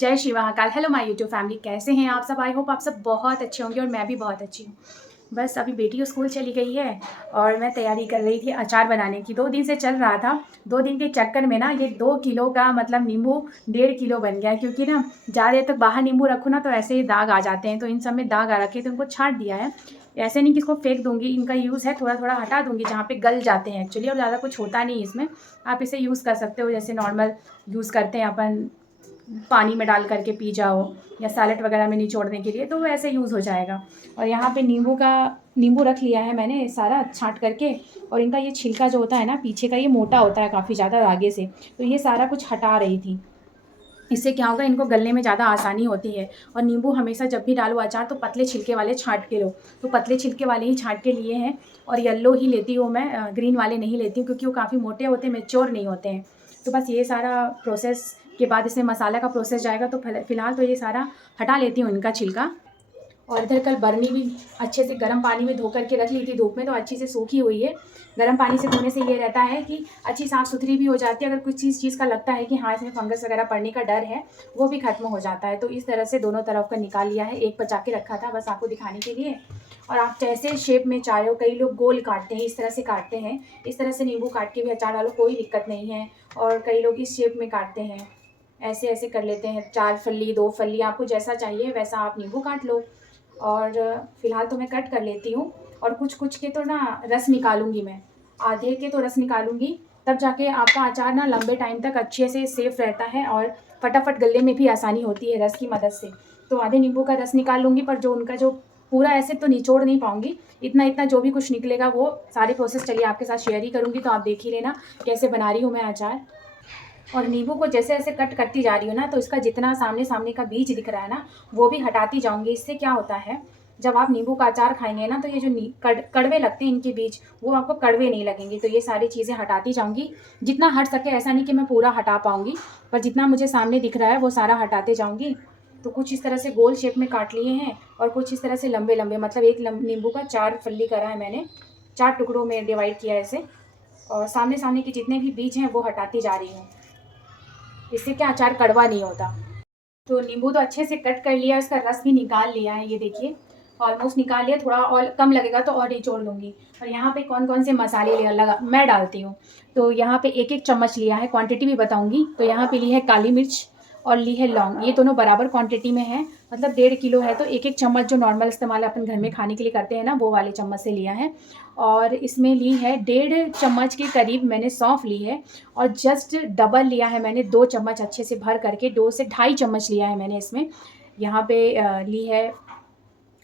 जय Shri Mahakal. Hello my YouTube family, कैसे हैं आप सब? आई होप आप सब बहुत अच्छे होंगे और मैं भी बहुत अच्छी हूँ। बस अभी बेटी स्कूल चली गई है और मैं तैयारी कर रही थी अचार बनाने की। 2 दिन से चल रहा था। 2 दिन के चक्कर में ना ये 2 किलो का मतलब नींबू 1.5 किलो बन गया, क्योंकि ना ज़्यादा देर तक बाहर नींबू रखो ना तो ऐसे ही दाग आ जाते हैं। तो इन सब में दाग आ रखे तो इनको छाँट दिया है। ऐसे नहीं कि इसको फेंक दूँगी, इनका यूज़ है थोड़ा थोड़ा हटा दूँगी जहाँ पे गल जाते हैं एक्चुअली, और ज़्यादा कुछ होता नहीं इसमें। आप इसे यूज़ कर सकते हो जैसे नॉर्मल यूज़ करते हैं अपन, पानी में डाल करके पी जाओ या सैलेड वगैरह में निचोड़ने के लिए, तो वो ऐसे यूज़ हो जाएगा। और यहाँ पे नींबू रख लिया है मैंने सारा छाँट करके। और इनका ये छिलका जो होता है ना पीछे का, ये मोटा होता है काफ़ी ज़्यादा आगे से, तो ये सारा कुछ हटा रही थी। इससे क्या होगा, इनको गलने में ज़्यादा आसानी होती है। और नींबू हमेशा जब भी डालो अचार तो पतले छिलके वाले छाँट के लो, तो पतले छिलके वाले ही छाँट के लिए हैं। और येलो ही लेती हूँ मैं, ग्रीन वाले नहीं लेती हूँ क्योंकि वो काफ़ी मोटे होते हैं, मैच्योर नहीं होते हैं। तो बस ये सारा प्रोसेस के बाद इसमें मसाला का प्रोसेस जाएगा, तो फ़िलहाल तो ये सारा हटा लेती हूँ इनका छिलका। और इधर कल बरनी भी अच्छे से गर्म पानी में धो करके रख ली थी धूप में, तो अच्छी से सूखी हुई है। गर्म पानी से धोने से ये रहता है कि अच्छी साफ़ सुथरी भी हो जाती है। अगर कुछ चीज़ का लगता है कि हाँ इसमें फंगस वगैरह पड़ने का डर है, वो भी खत्म हो जाता है। तो इस तरह से दोनों तरफ का निकाल लिया है, एक बचा के रखा था बस आपको दिखाने के लिए। और आप जैसे शेप में चाहे हो, कई लोग गोल काटते हैं, इस तरह से काटते हैं। इस तरह से नींबू काट के भी अचार डालो, कोई दिक्कत नहीं है। और कई लोग इस शेप में काटते हैं, ऐसे ऐसे कर लेते हैं, 4 फल्ली 2 फल्ली, आपको जैसा चाहिए वैसा आप नींबू काट लो। और फ़िलहाल तो मैं कट कर लेती हूँ। और कुछ कुछ के तो ना रस निकालूंगी मैं, आधे के तो रस निकालूंगी, तब जाके आपका अचार ना लंबे टाइम तक अच्छे से सेफ रहता है और फटाफट गलने में भी आसानी होती है रस की मदद से। तो आधे नींबू का रस निकाल लूँगी, पर जो उनका जो पूरा ऐसे तो निचोड़ नहीं पाऊँगी, इतना इतना जो भी कुछ निकलेगा वो सारी प्रोसेस चलिए आपके साथ शेयर ही करूँगी। तो आप देख ही लेना कैसे बना रही हूँ मैं अचार। और नींबू को जैसे जैसे कट करती जा रही हूँ ना, तो इसका जितना सामने सामने का बीज दिख रहा है ना, वो भी हटाती जाऊँगी। इससे क्या होता है, जब आप नींबू का अचार खाएंगे ना, तो ये जो कड़वे लगते हैं इनके बीज, वो आपको कड़वे नहीं लगेंगे। तो ये सारी चीज़ें हटाती जाऊँगी जितना हट सके। ऐसा नहीं कि मैं पूरा हटा पाऊँगी, पर जितना मुझे सामने दिख रहा है वो सारा हटाते जाऊँगी। तो कुछ इस तरह से गोल शेप में काट लिए हैं और कुछ इस तरह से लंबे लंबे, मतलब एक नींबू का 4 फल्ली करा है मैंने, 4 टुकड़ों में डिवाइड किया है इसे। और सामने सामने के जितने भी बीज हैं वो हटाती जा रही हूँ। इससे क्या अचार कड़वा नहीं होता। तो नींबू तो अच्छे से कट कर लिया, इसका रस भी निकाल लिया है, ये देखिए ऑलमोस्ट निकाल लिया। थोड़ा और कम लगेगा तो और निचोड़ लूँगी। और यहाँ पे कौन कौन से मसाले लिया लगा मैं डालती हूँ। तो यहाँ पे एक एक चम्मच लिया है, क्वांटिटी भी बताऊँगी। तो यहाँ पे ली है काली मिर्च और ली है लौंग, ये दोनों बराबर क्वांटिटी में है। मतलब 1.5 किलो है तो एक एक चम्मच जो नॉर्मल इस्तेमाल अपन घर में खाने के लिए करते हैं ना, वो वाले चम्मच से लिया है। और इसमें ली है 1.5 चम्मच के करीब मैंने सौंफ ली है। और जस्ट डबल लिया है मैंने, 2 चम्मच अच्छे से भर करके, 2 से ढाई चम्मच लिया है मैंने इसमें। यहाँ पे ली है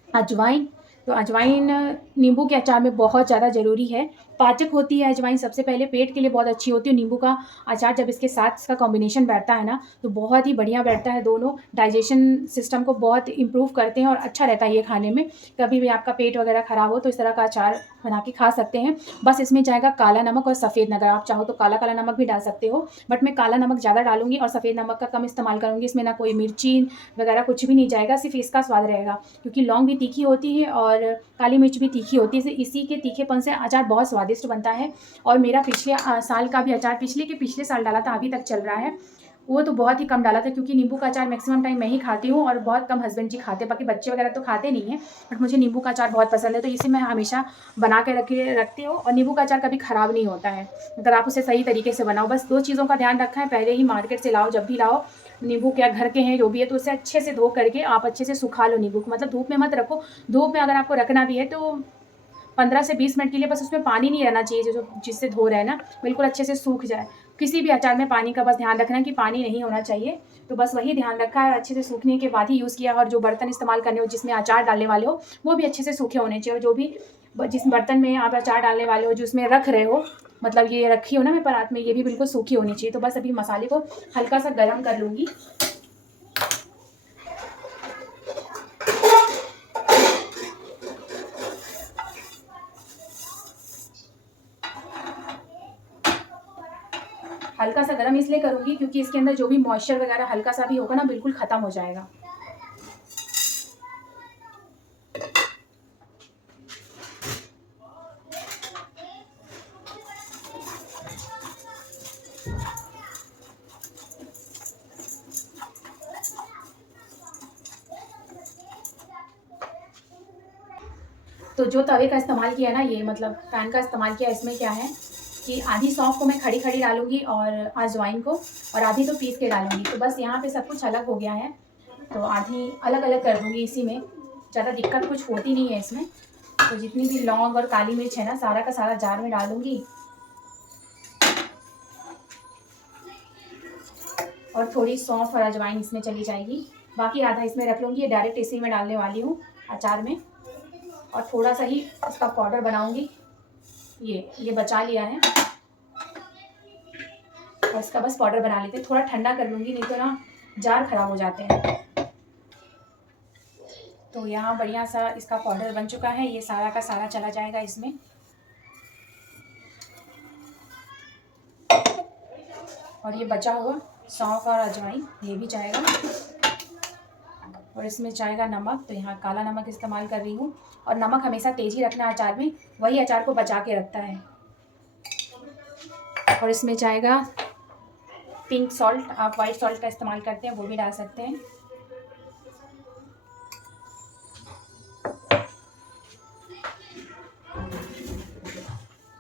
अजवाइन। तो अजवाइन नींबू के अचार में बहुत ज़्यादा ज़रूरी है, पाचक होती है अजवाइन। सबसे पहले पेट के लिए बहुत अच्छी होती है। नींबू का अचार जब इसके साथ इसका कॉम्बिनेशन बैठता है ना, तो बहुत ही बढ़िया बैठता है। दोनों डाइजेशन सिस्टम को बहुत इम्प्रूव करते हैं और अच्छा रहता है ये खाने में। कभी भी आपका पेट वगैरह ख़राब हो तो इस तरह का अचार बना के खा सकते हैं। बस इसमें जाएगा काला नमक और सफ़ेद नमक। आप चाहो तो काला काला नमक भी डाल सकते हो, बट मैं काला नमक ज़्यादा डालूंगी और सफ़ेद नमक का कम इस्तेमाल करूँगी। इसमें ना कोई मिर्ची वगैरह कुछ भी नहीं जाएगा, सिर्फ इसका स्वाद रहेगा, क्योंकि लौंग भी तीखी होती है और काली मिर्च भी तीखी होती है। इसी के तीखेपन से अचार बहुत स्वादिष्ट बनता है। और मेरा पिछले साल का भी अचार, पिछले साल डाला था, अभी तक चल रहा है। वो तो बहुत ही कम डाला था, क्योंकि नींबू का अचार मैक्सिमम टाइम मैं ही खाती हूँ और बहुत कम हस्बैंड जी खाते हैं, बाकी बच्चे वगैरह तो खाते नहीं हैं। बट मुझे नींबू का अचार बहुत पसंद है, तो इसे मैं हमेशा बना के रखती हूँ। और नींबू का अचार कभी ख़राब नहीं होता है अगर आप उसे सही तरीके से बनाओ। बस 2 चीज़ों का ध्यान रखा है, पहले ही मार्केट से लाओ, जब भी लाओ नींबू क्या घर के हैं जो भी है, तो उसे अच्छे से धो करके आप अच्छे से सुखा लो नींबू को। मतलब धूप में मत रखो, धूप में अगर आपको रखना भी है तो 15 से 20 मिनट के लिए, बस उसमें पानी नहीं रहना चाहिए जो जिससे धो रहे हैं ना, बिल्कुल अच्छे से सूख जाए। किसी भी अचार में पानी का बस ध्यान रखना है कि पानी नहीं होना चाहिए। तो बस वही ध्यान रखा है, अच्छे से सूखने के बाद ही यूज़ किया। और जो बर्तन इस्तेमाल करने हो, जिसमें अचार डालने वाले हो, वो भी अच्छे से सूखे होने चाहिए। और जो भी जिस बर्तन में आप अचार डालने वाले हो, जो उसमें रख रहे हो, मतलब ये रखी हो ना मैं परात में, ये भी बिल्कुल सूखी होनी चाहिए। तो बस अभी मसाले को हल्का सा गर्म कर लूँगी। हल्का सा गर्म इसलिए करूँगी क्योंकि इसके अंदर जो भी मॉइस्चर वगैरह हल्का सा भी होगा ना, बिल्कुल ख़त्म हो जाएगा। तो जो तवे का इस्तेमाल किया ना, ये मतलब पैन का इस्तेमाल किया, इसमें क्या है कि आधी सौंफ को मैं खड़ी खड़ी डालूंगी और अजवाइन को, और आधी तो पीस के डालूंगी। तो बस यहाँ पे सब कुछ अलग हो गया है, तो आधी अलग अलग कर दूँगी इसी में। ज़्यादा दिक्कत कुछ होती नहीं है इसमें। तो जितनी भी लौंग और काली मिर्च है ना, सारा का सारा जार में डालूंगी, और थोड़ी सौंफ और अजवाइन इसमें चली जाएगी। बाकी आधा इसमें रख लूँगी, ये डायरेक्ट इसी में डालने वाली हूँ अचार में। और थोड़ा सा ही इसका पाउडर बनाऊँगी, ये बचा लिया है, और इसका बस पाउडर बना लेते हैं। थोड़ा ठंडा कर लूँगी, नहीं तो ना जार खराब हो जाते हैं। तो यहाँ बढ़िया सा इसका पाउडर बन चुका है, ये सारा का सारा चला जाएगा इसमें। और ये बचा हुआ सौंफ और अजवाइन ये भी जाएगा, और इसमें जाएगा नमक। तो यहाँ काला नमक इस्तेमाल कर रही हूँ, और नमक हमेशा तेज़ ही रखना अचार में, वही अचार को बचा के रखता है। और इसमें जाएगा पिंक सॉल्ट, आप वाइट सॉल्ट का इस्तेमाल करते हैं वो भी डाल सकते हैं।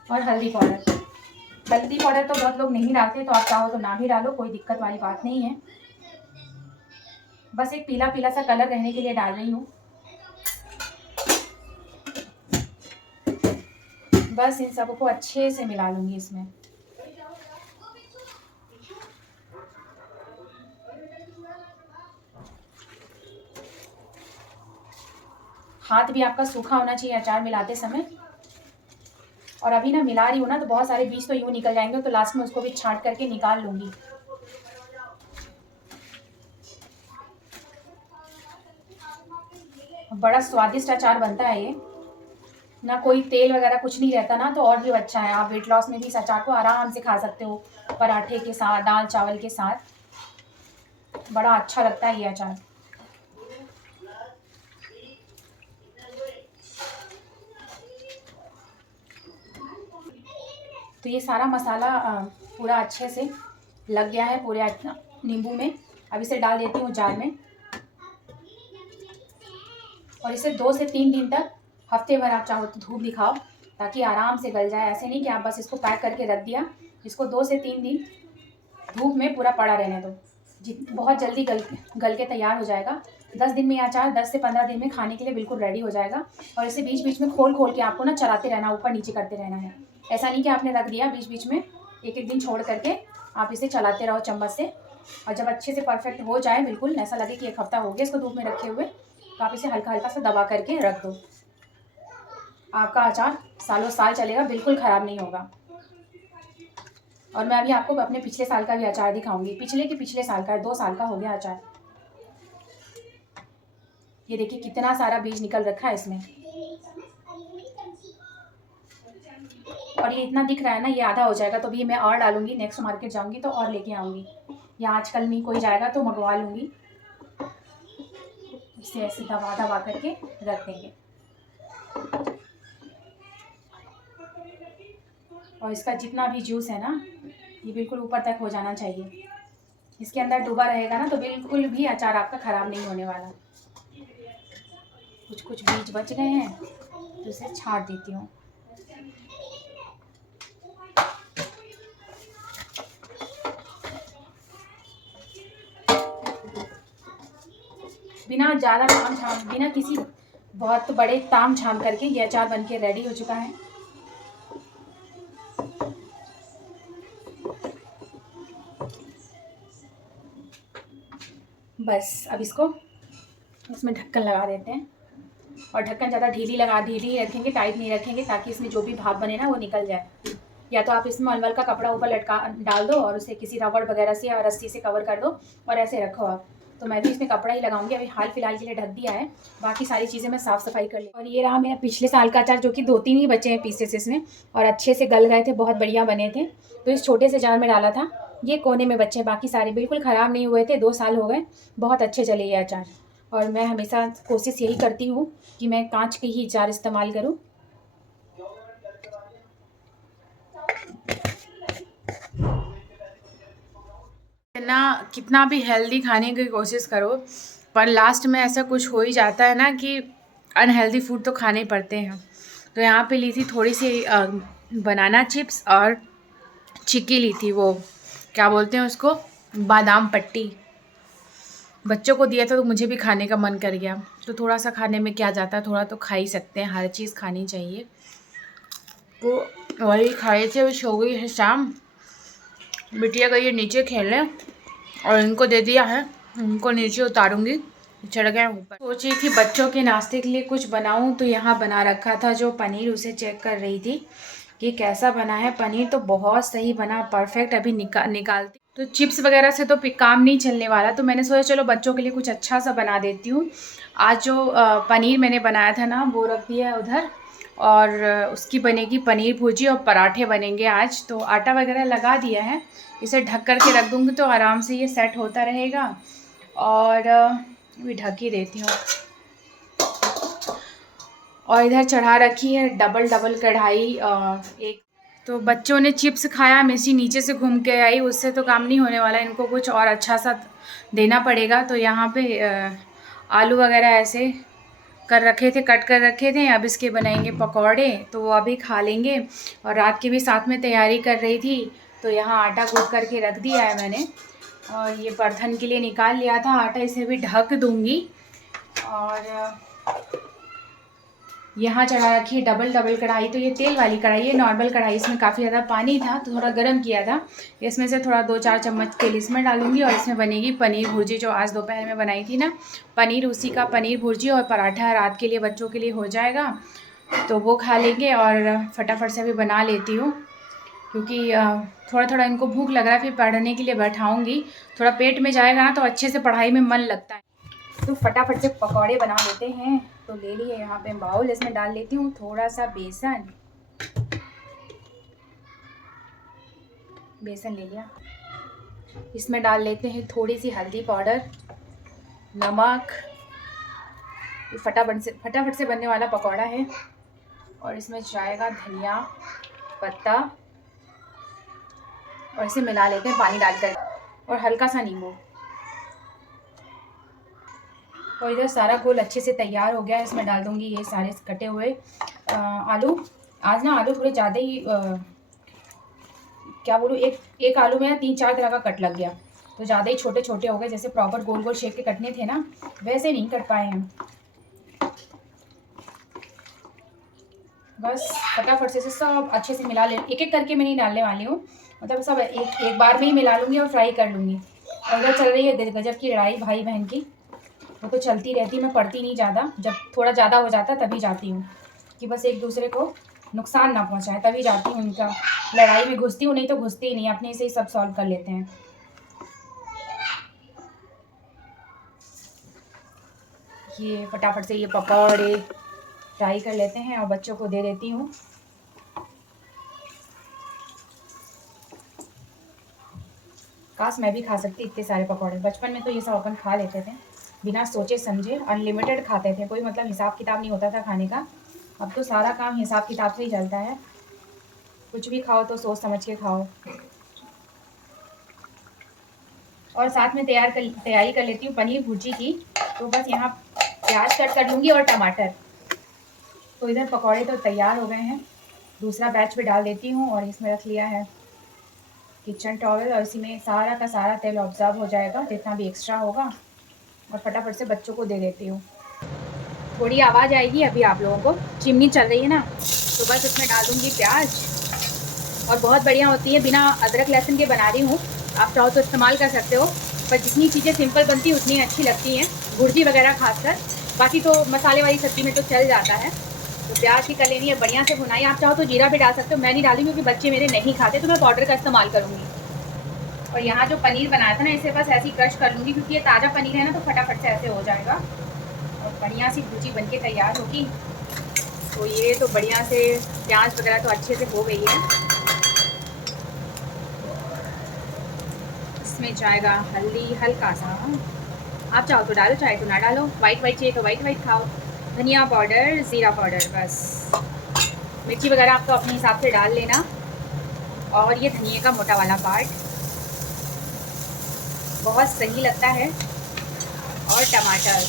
और हल्दी पाउडर, हल्दी पाउडर तो बहुत लोग नहीं डालते, तो आप चाहो तो ना भी डालो, कोई दिक्कत वाली बात नहीं है। बस एक पीला पीला सा कलर रहने के लिए डाल रही हूँ। बस इन सबको अच्छे से मिला लूँगी इसमें। हाथ भी आपका सूखा होना चाहिए अचार मिलाते समय। और अभी ना मिला रही हूँ ना, तो बहुत सारे बीज तो यूँ निकल जाएंगे, तो लास्ट में उसको भी छांट करके निकाल लूँगी। बड़ा स्वादिष्ट अचार बनता है ये, ना कोई तेल वगैरह कुछ नहीं रहता ना, तो और भी अच्छा है। आप वेट लॉस में भी इस अचार को आराम से खा सकते हो, पराठे के साथ, दाल चावल के साथ। बड़ा अच्छा लगता है ये अचार। तो ये सारा मसाला पूरा अच्छे से लग गया है पूरे नींबू में। अब इसे डाल देती हूँ जार में, और इसे 2 से 3 दिन तक, हफ्ते भर आप चाहो तो धूप दिखाओ, ताकि आराम से गल जाए। ऐसे नहीं कि आप बस इसको पैक करके रख दिया, इसको 2 से 3 दिन धूप में पूरा पड़ा रहने दो, बहुत जल्दी गल के तैयार हो जाएगा। 10 दिन में ये अचार 10 से 15 दिन में खाने के लिए बिल्कुल रेडी हो जाएगा। और इसे बीच बीच में खोल के आपको ना चलाते रहना, ऊपर नीचे करते रहना है। ऐसा नहीं कि आपने रख दिया, बीच बीच में एक एक दिन छोड़ करके आप इसे चलाते रहो चम्मच से। और जब अच्छे से परफेक्ट हो जाए, बिल्कुल ऐसा लगे कि 1 हफ्ता हो गया इसको धूप में रखे हुए, तो आप इसे हल्का हल्का सा दबा करके रख दो। आपका अचार सालों साल चलेगा, बिल्कुल ख़राब नहीं होगा। और मैं अभी आपको अपने पिछले साल का भी अचार दिखाऊंगी, पिछले साल का है, 2 साल का हो गया अचार। ये देखिए कितना सारा बीज निकल रखा है इसमें, और ये इतना दिख रहा है ना, ये आधा हो जाएगा तो भी मैं और डालूंगी। नेक्स्ट मार्केट जाऊंगी तो और लेके आऊंगी, या आजकल में कोई जाएगा तो मंगवा लूंगी। इसे ऐसे दबा दबा करके रख देंगे, और इसका जितना भी जूस है ना, ये बिल्कुल ऊपर तक हो जाना चाहिए। इसके अंदर डूबा रहेगा ना, तो बिल्कुल भी अचार आपका ख़राब नहीं होने वाला। कुछ कुछ बीज बच गए हैं, तो इसे छाट देती हूँ। बिना ज़्यादा ताम झाम, बिना किसी बहुत बड़े ताम झाम करके ये अचार बनके रेडी हो चुका है। बस अब इसको इसमें ढक्कन लगा देते हैं, और ढक्कन ज़्यादा ढीली रखेंगे, टाइट नहीं रखेंगे, ताकि इसमें जो भी भाप बने ना वो निकल जाए। या तो आप इसमें मलमल का कपड़ा ऊपर लटका डाल दो, और उसे किसी रबड़ वगैरह से या रस्सी से कवर कर दो, और ऐसे रखो आप। तो मैं भी इसमें कपड़ा ही लगाऊंगी, अभी हाल फिलहाल के लिए ढक दिया है, बाकी सारी चीज़ें मैं साफ़ सफाई कर ली। और ये रहा मेरा पिछले साल का अचार, जो कि 2-3 ही बचे हैं पीसेस इसमें, और अच्छे से गल गए थे, बहुत बढ़िया बने थे। तो इस छोटे से जार में डाला था, ये कोने में बच्चे, बाकी सारे बिल्कुल ख़राब नहीं हुए थे। 2 साल हो गए, बहुत अच्छे चले ये अचार। और मैं हमेशा कोशिश यही करती हूँ कि मैं कांच के ही जार इस्तेमाल करूँ। ना कितना भी हेल्दी खाने की कोशिश करो, पर लास्ट में ऐसा कुछ हो ही जाता है ना कि अनहेल्दी फूड तो खाने ही पड़ते हैं। तो यहाँ पे ली थी थोड़ी सी बनाना चिप्स और चिक्की ली थी, वो क्या बोलते हैं उसको, बादाम पट्टी। बच्चों को दिया था तो मुझे भी खाने का मन कर गया, तो थोड़ा सा खाने में क्या जाता है, थोड़ा तो खा ही सकते हैं, हर चीज़ खानी चाहिए। तो वही खाए थे। सो गई है शाम, बिटिया गई है नीचे खेलने और इनको दे दिया है, इनको नीचे उतारूंगी, चढ़ गए ऊपर। सोची थी बच्चों के नाश्ते के लिए कुछ बनाऊं, तो यहाँ बना रखा था जो पनीर, उसे चेक कर रही थी कि कैसा बना है। पनीर तो बहुत सही बना, परफेक्ट। अभी निकालती तो चिप्स वगैरह से तो काम नहीं चलने वाला, तो मैंने सोचा चलो बच्चों के लिए कुछ अच्छा सा बना देती हूँ। आज जो पनीर मैंने बनाया था ना, वो रख दिया है उधर, और उसकी बनेगी पनीर भुर्जी और पराठे बनेंगे आज। तो आटा वगैरह लगा दिया है, इसे ढक कर के रख दूँगी तो आराम से ये सेट होता रहेगा। और भी ढक ही देती हूँ। और इधर चढ़ा रखी है डबल कढ़ाई। एक तो बच्चों ने चिप्स खाया, मिर्ची नीचे से घूम के आई, उससे तो काम नहीं होने वाला, इनको कुछ और अच्छा सा देना पड़ेगा। तो यहाँ पे आलू वगैरह ऐसे कर रखे थे, कट कर रखे थे, अब इसके बनाएंगे पकौड़े, तो वो अभी खा लेंगे। और रात की भी साथ में तैयारी कर रही थी, तो यहाँ आटा गूँथ करके रख दिया है मैंने, और ये बर्तन के लिए निकाल लिया था आटा, इसे भी ढक दूँगी। और यहाँ चढ़ा रखी है डबल कढ़ाई। तो ये तेल वाली कढ़ाई है, नॉर्मल कढ़ाई, इसमें काफ़ी ज़्यादा पानी था तो थोड़ा गर्म किया था। इसमें से थोड़ा 2-4 चम्मच तेल इसमें डालूंगी और इसमें बनेगी पनीर भुर्जी, जो आज दोपहर में बनाई थी ना पनीर, उसी का पनीर भुर्जी और पराठा रात के लिए बच्चों के लिए हो जाएगा, तो वो खा लेंगे। और फटाफट से अभी बना लेती हूँ, क्योंकि थोड़ा थोड़ा इनको भूख लग रहा है, फिर पढ़ने के लिए बैठाऊँगी, थोड़ा पेट में जाएगा ना तो अच्छे से पढ़ाई में मन लगता है। तो फटाफट से पकौड़े बना लेते हैं। तो ले लिए यहाँ पे बाउल, इसमें डाल लेती हूँ थोड़ा सा बेसन ले लिया। इसमें डाल लेते हैं थोड़ी सी हल्दी पाउडर, नमक। ये फटाफट से बनने वाला पकौड़ा है। और इसमें जाएगा धनिया पत्ता, और इसे मिला लेते हैं पानी डालकर, और हल्का सा नींबू। और इधर सारा घोल अच्छे से तैयार हो गया है, इसमें डाल दूँगी ये सारे कटे हुए आलू। आज ना आलू थोड़े ज़्यादा ही क्या बोलूँ, एक आलू में 3-4 तरह का कट लग गया, तो ज़्यादा ही छोटे छोटे हो गए। जैसे प्रॉपर गोल गोल शेप के कटने थे ना, वैसे नहीं कट पाए हैं। बस फटाफट से सब अच्छे से मिला ले, एक एक करके मैं नहीं डालने वाली हूँ, मतलब सब एक बार में ही मिला लूँगी और फ्राई कर लूँगी। और इधर चल रही है गजब की लड़ाई भाई बहन की, वो तो चलती रहती, मैं पढ़ती नहीं ज़्यादा, जब थोड़ा ज़्यादा हो जाता तभी जाती हूँ, कि बस एक दूसरे को नुकसान ना पहुँचाए, तभी जाती हूँ। उनका लड़ाई में घुसती हूँ, नहीं तो घुसती ही नहीं, अपने से ही सब सॉल्व कर लेते हैं। ये फटाफट से ये पकौड़े फ्राई कर लेते हैं और बच्चों को दे देती हूँ। काश मैं भी खा सकती इतने सारे पकौड़े। बचपन में तो ये सब अपन खा लेते थे बिना सोचे समझे, अनलिमिटेड खाते थे, कोई मतलब हिसाब किताब नहीं होता था खाने का। अब तो सारा काम हिसाब किताब से ही चलता है, कुछ भी खाओ तो सोच समझ के खाओ। और साथ में तैयारी कर लेती हूँ पनीर भुर्जी की। तो बस यहाँ प्याज कट कर लूँगी और टमाटर। तो इधर पकौड़े तो तैयार हो गए हैं, दूसरा बैच भी डाल देती हूँ। और इसमें रख लिया है किचन टॉवल, और इसी में सारा का सारा तेल ऑब्जर्व हो जाएगा जितना भी एक्स्ट्रा होगा। और फटाफट से बच्चों को दे देती हूँ। थोड़ी आवाज़ आएगी अभी आप लोगों को, चिमनी चल रही है ना, तो बस इसमें डाल दूँगी प्याज। और बहुत बढ़िया होती है, बिना अदरक लहसुन के बना रही हूँ, आप चाहो तो इस्तेमाल कर सकते हो, पर जितनी चीज़ें सिंपल बनती हैं उतनी अच्छी लगती हैं, भुर्जी वगैरह खासकर। बाकी तो मसाले वाली सब्ज़ी में तो चल जाता है। तो प्याज की कर लेनी है बढ़िया से भुनाई। आप चाहो तो जीरा भी डाल सकते हो, मैं नहीं डाली क्योंकि बच्चे मेरे नहीं खाते, तो मैं पाउडर का इस्तेमाल करूँगी। और यहाँ जो पनीर बनाया था ना, इसे बस ऐसे ही क्रश कर लूँगी, क्योंकि ये ताज़ा पनीर है ना, तो फटाफट से ऐसे हो जाएगा और बढ़िया सी भुर्जी बन के तैयार होगी। तो ये तो बढ़िया से प्याज वगैरह तो अच्छे से हो गई है। इसमें जाएगा हल्दी हल्का सा, आप चाहो तो डालो, चाहे तो ना डालो, वाइट चाहिए तो वाइट खाओ, धनिया पाउडर, ज़ीरा पाउडर, बस। मिर्ची वगैरह आप तो अपने हिसाब से डाल लेना। और ये धनिया का मोटा वाला पार्ट बहुत सही लगता है। और टमाटर,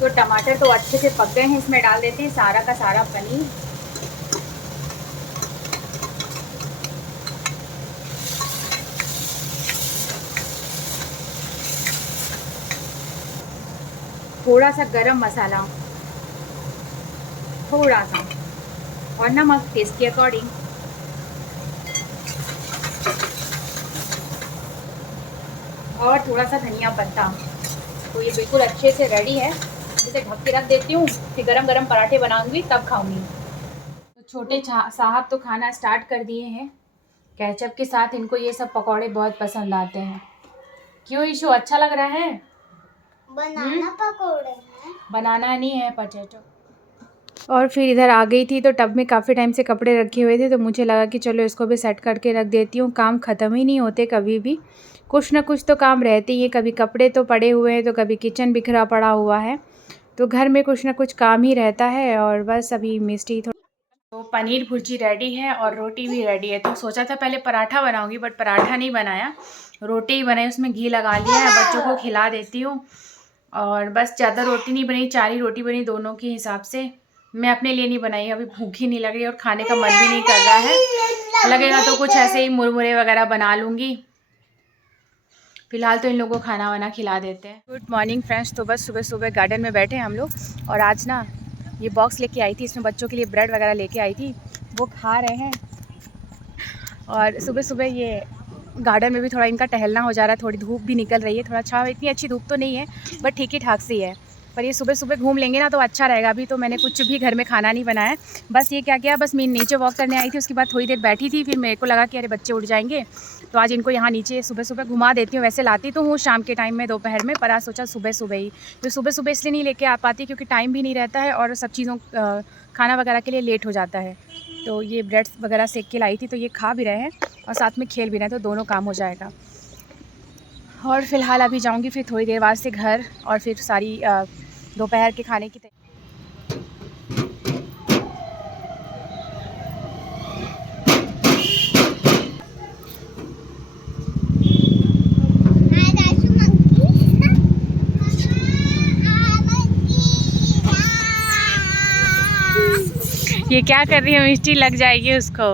तो टमाटर तो अच्छे से पक गए हैं, इसमें डाल देते हैं सारा का सारा पनीर। थोड़ा सा गरम मसाला, थोड़ा सा, और नमक टेस्ट के अकॉर्डिंग। और थोड़ा सा धनिया पत्ता। तो ये बिल्कुल अच्छे से रेडी है। इसे ढक के रख देती हूँ, फिर गरम गरम पराठे बनाऊंगी तब खाऊंगी। तो छोटे साहब तो खाना स्टार्ट कर दिए हैं। केचप के साथ इनको ये सब पकौड़े बहुत पसंद आते हैं। क्यों ईशु, अच्छा लग रहा है? बनाना पकौड़े हैं, बनाना नहीं है, पोटैटो। और फिर इधर आ गई थी तो टब में काफ़ी टाइम से कपड़े रखे हुए थे, तो मुझे लगा कि चलो इसको भी सेट करके रख देती हूँ। काम ख़त्म ही नहीं होते, कभी भी कुछ ना कुछ तो काम रहते ही है। कभी कपड़े तो पड़े हुए हैं, तो कभी किचन बिखरा पड़ा हुआ है, तो घर में कुछ ना कुछ काम ही रहता है। और बस अभी मिस्टी तो पनीर भुर्जी रेडी है और रोटी भी रेडी है। तो सोचा था पहले पराठा बनाऊंगी, बट पराठा नहीं बनाया, रोटी ही बनाई, उसमें घी लगा लिया है, बच्चों को खिला देती हूँ। और बस ज़्यादा रोटी नहीं बनी, 4 ही रोटी बनी दोनों के हिसाब से। मैं अपने लिए नहीं बनाई, अभी भूख ही नहीं लग रही और खाने का मन भी नहीं कर रहा है। लगेगा तो कुछ ऐसे ही मुरमुरे वगैरह बना लूँगी। फ़िलहाल तो इन लोगों को खाना वाना खिला देते हैं। Good morning friends. तो बस सुबह सुबह गार्डन में बैठे हम लोग, और आज ना ये बॉक्स लेके आई थी, इसमें बच्चों के लिए ब्रेड वगैरह लेके आई थी, वो खा रहे हैं। और सुबह सुबह ये गार्डन में भी थोड़ा इनका टहलना हो जा रहा है। थोड़ी धूप भी निकल रही है, थोड़ा अच्छा, इतनी अच्छी धूप तो नहीं है बट ठीक ही ठाक सी है। पर ये सुबह सुबह घूम लेंगे ना तो अच्छा रहेगा। अभी तो मैंने कुछ भी घर में खाना नहीं बनाया, बस ये क्या किया, बस मैं नीचे वॉक करने आई थी, उसके बाद थोड़ी देर बैठी थी, फिर मेरे को लगा कि अरे बच्चे उठ जाएंगे तो आज इनको यहाँ नीचे सुबह सुबह घुमा देती हूँ। वैसे लाती तो हूँ शाम के टाइम में, दोपहर में, पर आज सोचा सुबह सुबह ही। तो सुबह सुबह इसलिए नहीं लेके आ पाती क्योंकि टाइम भी नहीं रहता है और सब चीज़ों खाना वगैरह के लिए लेट हो जाता है। तो ये ब्रेड वगैरह सेक के लाई थी, तो ये खा भी रहे हैं और साथ में खेल भी रहे हैं, तो दोनों काम हो जाएगा। और फ़िलहाल अभी जाऊंगी फिर थोड़ी देर बाद से घर, और फिर सारी दोपहर के खाने की ये क्या कर रही है मिस्टी, लग जाएगी उसको।